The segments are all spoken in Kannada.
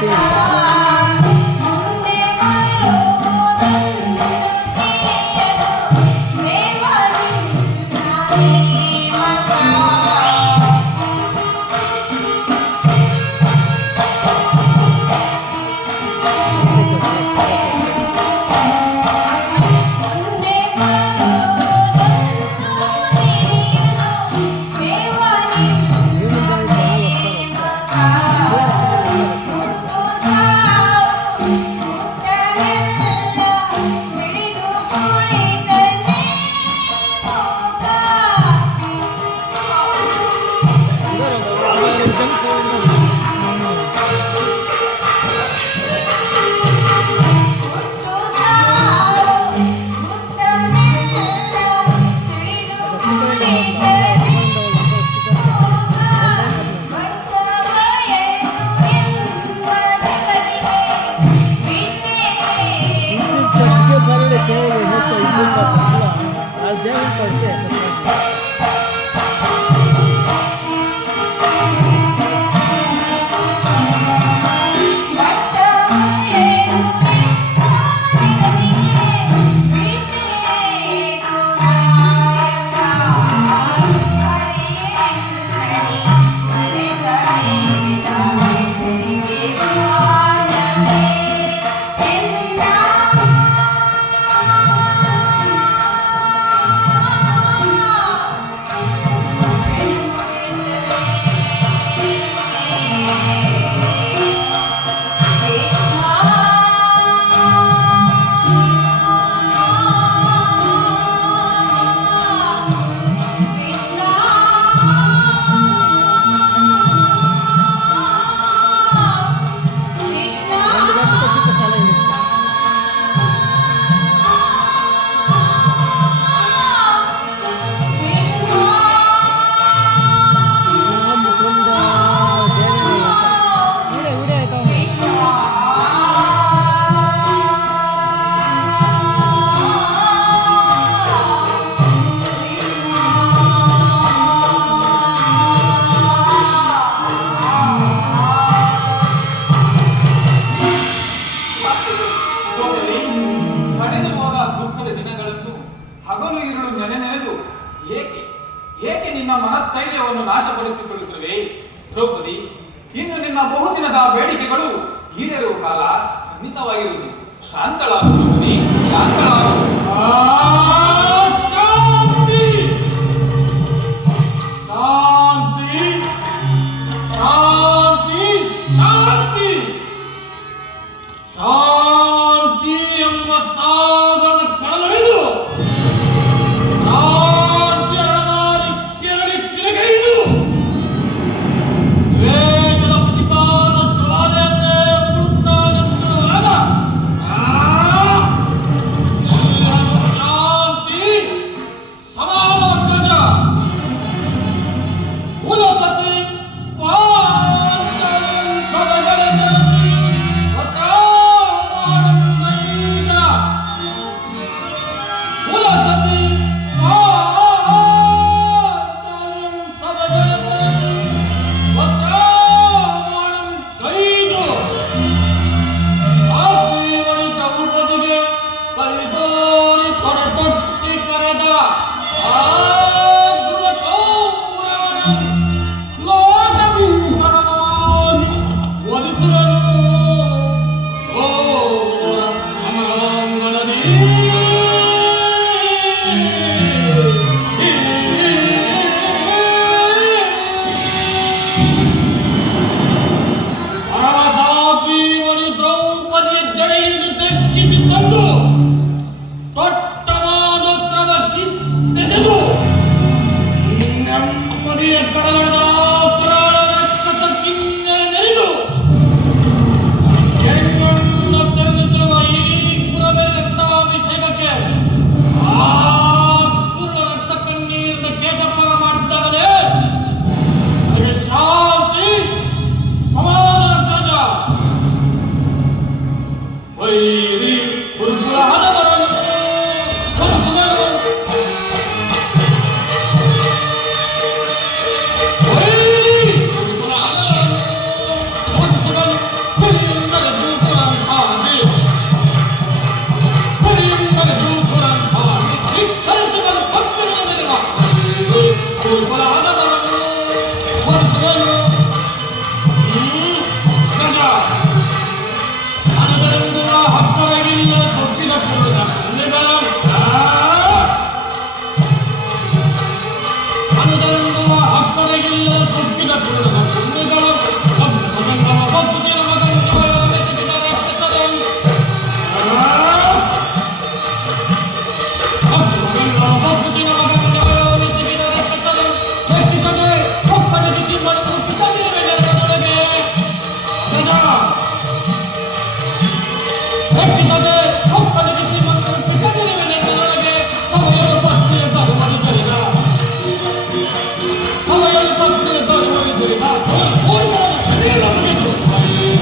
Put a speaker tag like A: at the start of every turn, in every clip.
A: 谢。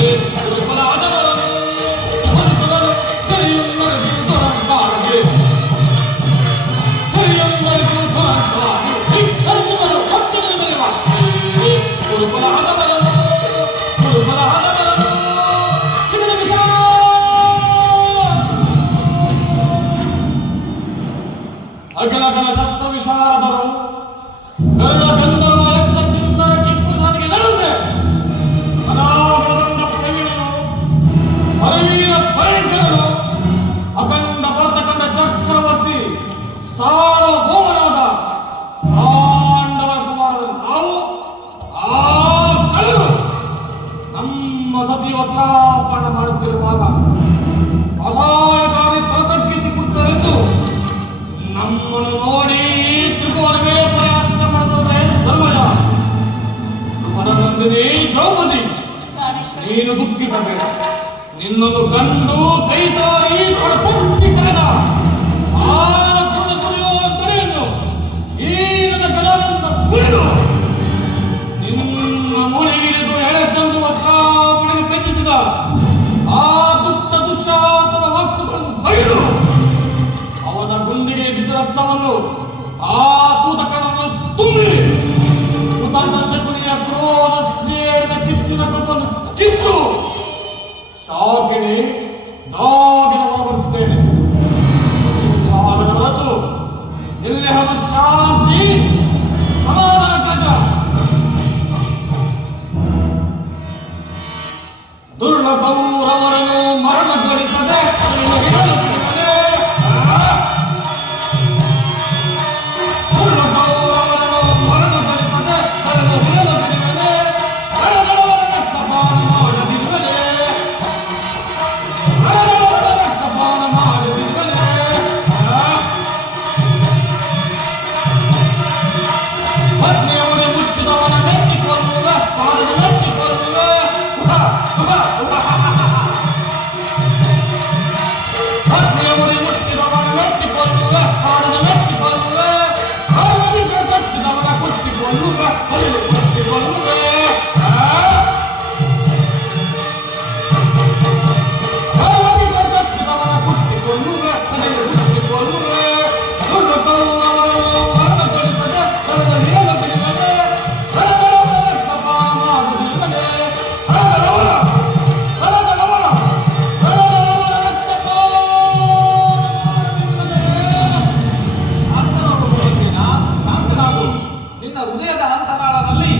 A: Thank you. ಹೃದಯದ ಅಂತರಾಳದಲ್ಲಿ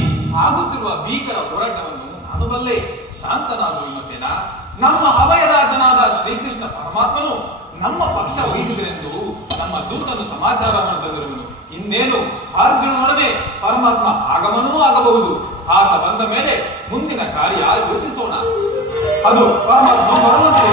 A: ಆಗುತ್ತಿರುವ ಭೀಕರ ಹೋರಾಟವನ್ನು ನಾನು ಬಲ್ಲೆ ಶಾಂತನಾಗು ವಿಮಸೇನ ನಮ್ಮ ಅಭಯದಾತನಾದ ಶ್ರೀಕೃಷ್ಣ ಪರಮಾತ್ಮನು ನಮ್ಮ ಪಕ್ಷ ವಹಿಸಿದರೆಂದು ನಮ್ಮ ದೂತನು ಸಮಾಚಾರ ಮಾಡಿದರು ಇನ್ನೇನು ಅರ್ಜುನನೊಡನೆ ಪರಮಾತ್ಮ ಆಗಮನೂ ಆಗಬಹುದು. ಆತ ಬಂದ ಮೇಲೆ ಮುಂದಿನ ಕಾರ್ಯ ಯೋಚಿಸೋಣ. ಅದು ಪರಮಾತ್ಮ
B: ಬರುವಂತೆ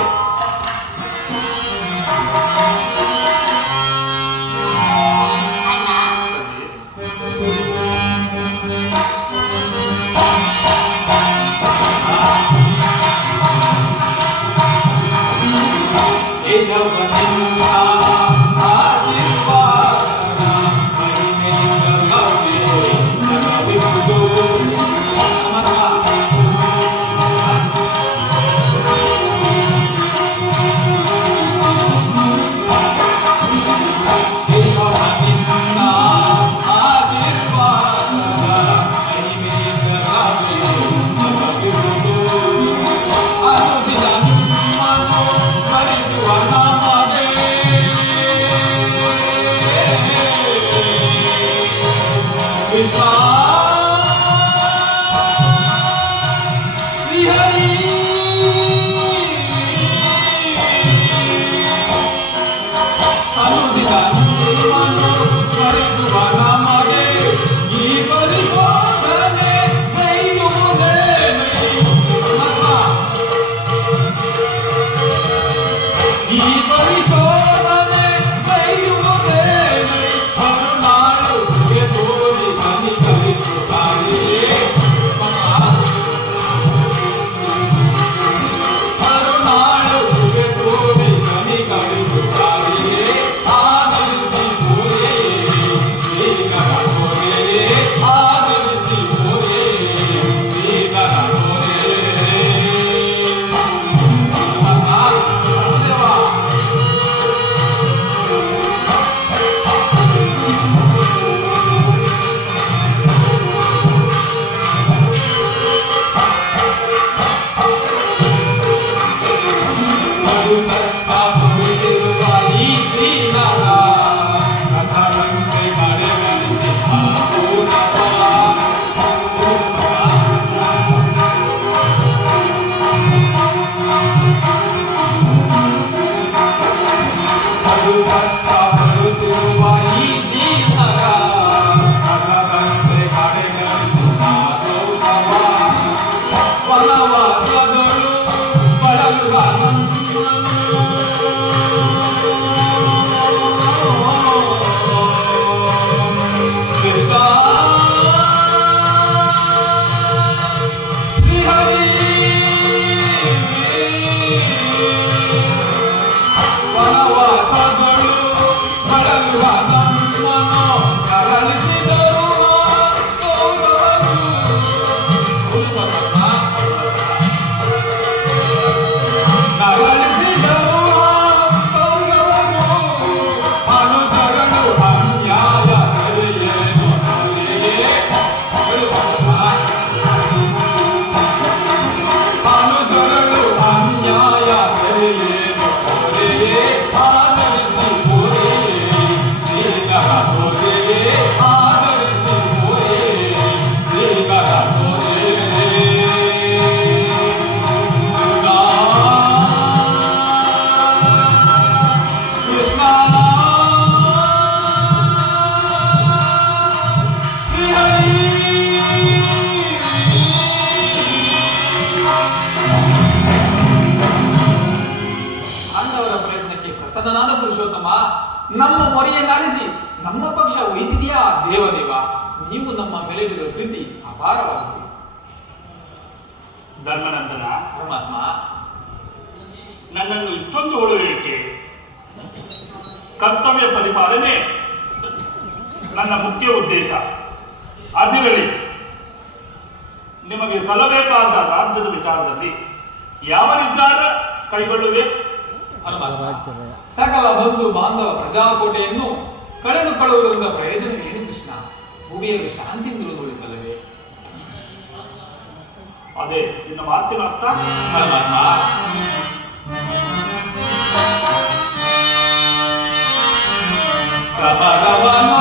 C: ಧರ್ಮನಂದನ
B: ಪರಮಾತ್ಮ
C: ನನ್ನನ್ನು ಇಷ್ಟೊಂದು ಉಳುವಿಕೆ ಕರ್ತವ್ಯ ಪರಿಪಾಲನೆ ನನ್ನ ಮುಖ್ಯ ಉದ್ದೇಶ. ಅದಿರಲಿ, ನಿಮಗೆ ಸಲ್ಲಬೇಕಾದ ರಾಜ್ಯದ ವಿಚಾರದಲ್ಲಿ ಯಾವ ನಿರ್ಧಾರ ಕೈಗೊಳ್ಳುವೆ
B: ಸಕಲ ಬಂಧು ಬಾಂಧವ ಪ್ರಜಾಕೋಟೆಯನ್ನು ಕಳೆದುಕೊಳ್ಳುವುದರಿಂದ ಪ್ರಯೋಜನ ಏನು ಕೃಷ್ಣ? ಭೂಮಿಯಲ್ಲಿ ಶಾಂತಿ ನಿಲ್ಲುವುದು
C: ಅದೇ ನಿನ್ನ ಮಾತಿನ ಅರ್ಥ?
B: ಪರಮಾತ್ಮ ಸಮರವನ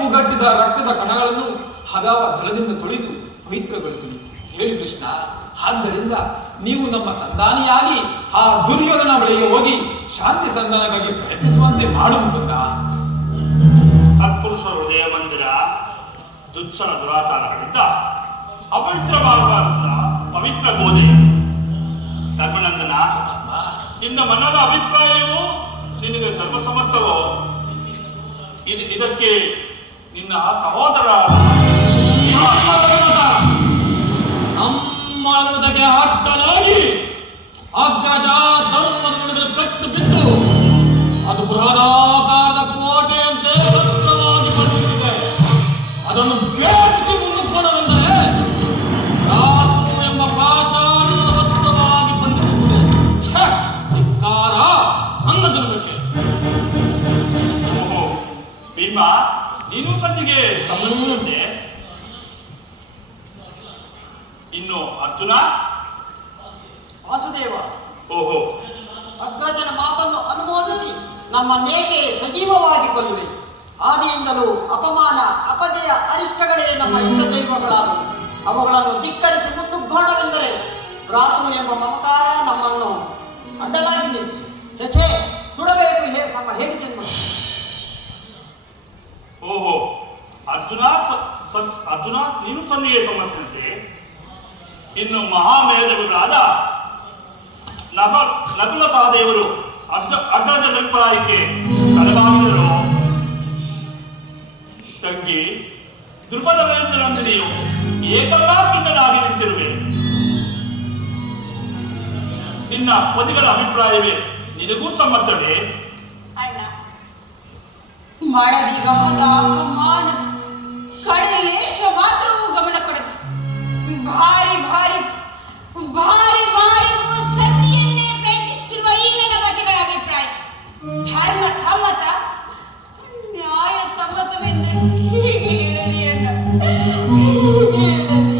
B: ಎಪ್ಪುಗಟ್ಟಿದ ರಕ್ತದ ಕಣಗಳನ್ನು ಹಗಾವ ಜಲದಿಂದ ತೊಳೆದು ಪವಿತ್ರಗೊಳಿಸಲಿ ಹೇಳಿ ಕೃಷ್ಣ, ಆದ್ದರಿಂದ ನೀವು ನಮ್ಮ ಸಂಧಾನಿಯಾಗಿ ಆ ದುರ್ಯೋಧನ ಬಳಿಗೆ ಹೋಗಿ ಶಾಂತಿ ಸಂಧಾನಕ್ಕಾಗಿ ಪ್ರಯತ್ನಿಸುವಂತೆ ಮಾಡು
C: ಸತ್ಪುರುಷ ಹೃದಯ ಮಂದಿರ ದುಚ್ಚನ ದುರಾಚಾರಗಳಿಂದ ಅಪವಿತ್ರವಾಗಬಾರದ ಪವಿತ್ರ ಬೋಧೆ ಧರ್ಮನಂದನ, ನಿನ್ನ ಮನದ ಅಭಿಪ್ರಾಯವೋ ನಿನಗೆ ಧರ್ಮ ಸಮರ್ಥವೋ? ಇದಕ್ಕೆ ನಿನ್ನ ಸಹೋದರ
D: ನಮ್ಮದಕ್ಕೆ ಹಾಕಲಾಗಿ ಅಗ್ರಜ ಧರ್ಮದ ನಡುವೆ ಕಟ್ಟು ಬಿದ್ದು ಅದು ಬೃಹದಾಕಾರದ
C: ಸಂಧಿಗೆ ಸಂಬಂಧಿಸಿದಂತೆ ಇನ್ನು ಅರ್ಜುನ?
E: ವಾಸುದೇವ
C: ಓಹೋ.
E: ಅಗ್ರಜನ ಮಾತನ್ನು ಅನುಮೋದಿಸಿ ನಮ್ಮ ನಮ್ಮನ್ನೇಕೆ ಸಜೀವವಾಗಿ ಕೊಲ್ಲುವೆ. ಆದಿಯಿಂದಲೂ ಅಪಮಾನ ಅಪಜಯ ಅರಿಷ್ಟಗಳೇ ನಮ್ಮ ಇಷ್ಟ ದೈವಗಳಾದವು. ಅವುಗಳನ್ನು ಧಿಕ್ಕರಿಸಿ ಮುನ್ನುಗ್ಗೋಣವೆಂದರೆ ಭ್ರಾತೃ ಎಂಬ ಮಮಕಾರ ನಮ್ಮನ್ನು ಅಡ್ಡಲಾಗಿ ನಿಂತು ಚಚೆ ಸುಡಬೇಕು ಹೇ ನಮ್ಮ ಹೇಳಿ ಜನ್ಮ
C: ಓಹೋ, ಅರ್ಜುನ ಅರ್ಜುನ, ನೀನು ಸನ್ನಿಗೆ ಸಂಬಂಧಿಸಿದಂತೆ ಇನ್ನು ಮಹಾಮೇಧವಿಗಳಾದ ನಭ, ನಕುಲ ಸಹದೇವರು ಅರ್ಜ, ಅಗ್ರಜ ನಿರ್ಪರಾಯಕ್ಕೆ ತಲೆಬಾಗಿದರು. ತಂಗಿ ದುರ್ಬಲವೇಂದ್ರನಂದಿನಿಯು ಏಕಲ್ಲಾ ಕಿನ್ನಡಾಗಿ ನಿಂತಿರುವೆ. ನಿನ್ನ ಪದಿಗಳ ಅಭಿಪ್ರಾಯವೇ ನಿನಗೂ ಸಮ್ಮತವೇ?
F: ಮಾಡದಿಗಾದ ಅಪಮಾನದ ಕಡಲೇಶ ಮಾತ್ರವೂ ಗಮನ ಕೊಡದು. ಭಾರಿ ಭಾರಿ ಭಾರಿ ಭಾರಿ ಸತಿಯನ್ನೇ ಪ್ರಯತ್ನಿಸುತ್ತಿರುವ ಈ ನನ್ನ ಪತಿಗಳ ಅಭಿಪ್ರಾಯ. ಧರ್ಮ ಸಮ್ಮತ ನ್ಯಾಯ ಸಮ್ಮತವೆಂದು ಹೀಗೆ ಹೇಳಲಿ ಅಣ್ಣ. ಹೇಳಲಿ.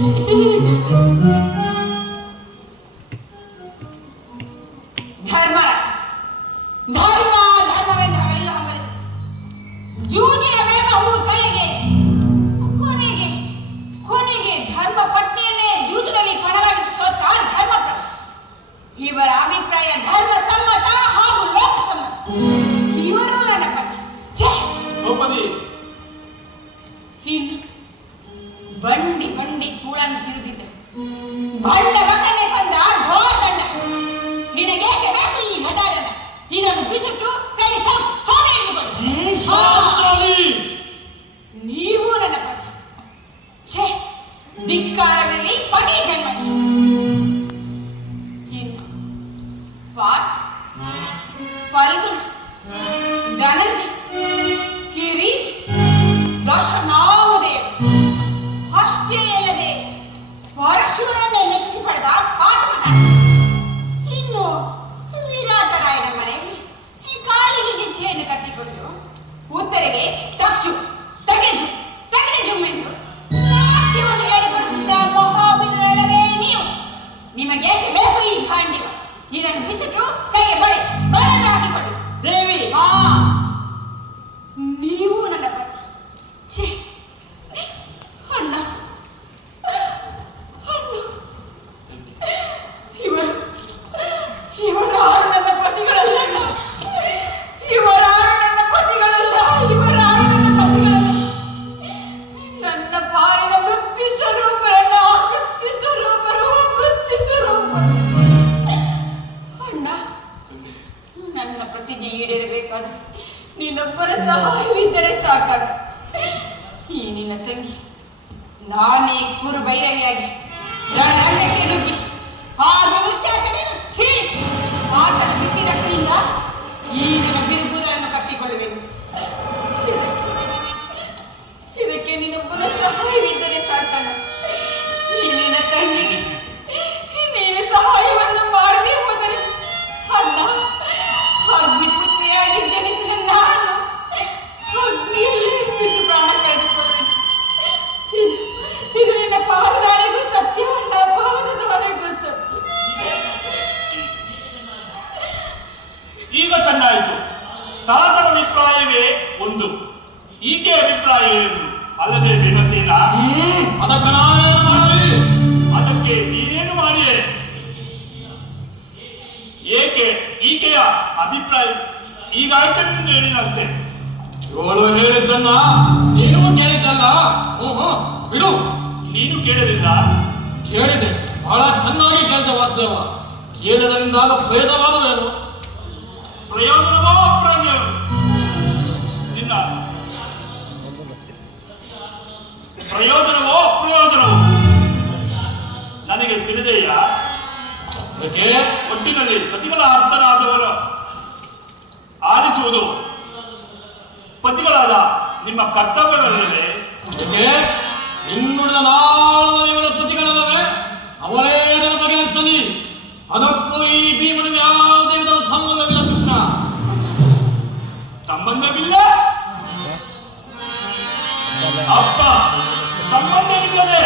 F: ನೀನು ಸಹಾಯವನ್ನು ಮಾಡದೆ ಹೋದರೆ ಅಣ್ಣ ಅಗ್ನಿಪುತ್ರಿಯಾಗಿ ಜನಿಸಿದ ನಾನು ಅಗ್ನಿಯಲ್ಲಿ ಬಿದ್ದು ಪ್ರಾಣ ಇದು ಇದು ನಿನ್ನ ಪಾದದಾಣೆಗೂ ಸತ್ಯವಣ್ಣ ಪಾದದಾಣೆಗೂ ಸತ್ಯ.
C: ಈಗ ಚೆನ್ನಾಯಿತು. ಸಾಧನ ಅಭಿಪ್ರಾಯವೇ ಒಂದು. ಈಕೆ ಅಭಿಪ್ರಾಯವೇ ಎಂದು ಅಲ್ಲದೆ ಭೀಮಸೇನ
A: ಹ್ಮ್.
C: ಈಕೆಯ ಅಭಿಪ್ರಾಯ ಈಗ ಹೇಳಿದ ಅಷ್ಟೇ
A: ಇವಳು ಹೇಳಿದ್ದನ್ನ ನೀನು ಕೇಳಿದ್ದಲ್ಲ? ಹ್ಮ್ ಬಿಡು.
C: ನೀನು ಕೇಳಲಿಲ್ಲ?
A: ಕೇಳಿದೆ. ಬಹಳ ಚೆನ್ನಾಗಿ ಕೇಳಿದೆ ವಾಸುದೇವ. ಕೇಳಿದರಿಂದಾಗ ಭೇದವಾದರೂ ಏನು?
C: ಪ್ರಯೋಜನವೋ ಅಪ್ರಯೋಜನ ನಿನ್ನ ಪ್ರಯೋಜನವೋ ಅಪ್ರಯೋಜನವೋ? ನನಗೆ ತಿಳಿದೆಯ?
A: ಯಾಕೆ
C: ಒಟ್ಟಿನಲ್ಲಿ ಸತಿಗಳ ಅರ್ಥನಾದವರು ಆಲಿಸುವುದು ಪತಿಗಳಾದ ನಿಮ್ಮ ಕರ್ತವ್ಯವಲ್ಲವೇ
A: ಅದಕ್ಕೆ ಇನ್ನುಳಿದ ನಾಲ್ವರಿಗಳ ಪತಿಗಳಲ್ಲವೇ? ಅವರೇ ನನ್ನ ಬಗೆಹರಿಸಲಿ ಅದಕ್ಕೂ ಈ ಭೀಮನಿಗೆ ಯಾವುದೇ ವಿಧದ ಸಂಬಂಧವಿಲ್ಲ ಕೃಷ್ಣ.
C: ಸಂಬಂಧವಿಲ್ಲ? ಅಪ್ಪ ಸಂಬಂಧವಿಲ್ಲದೆ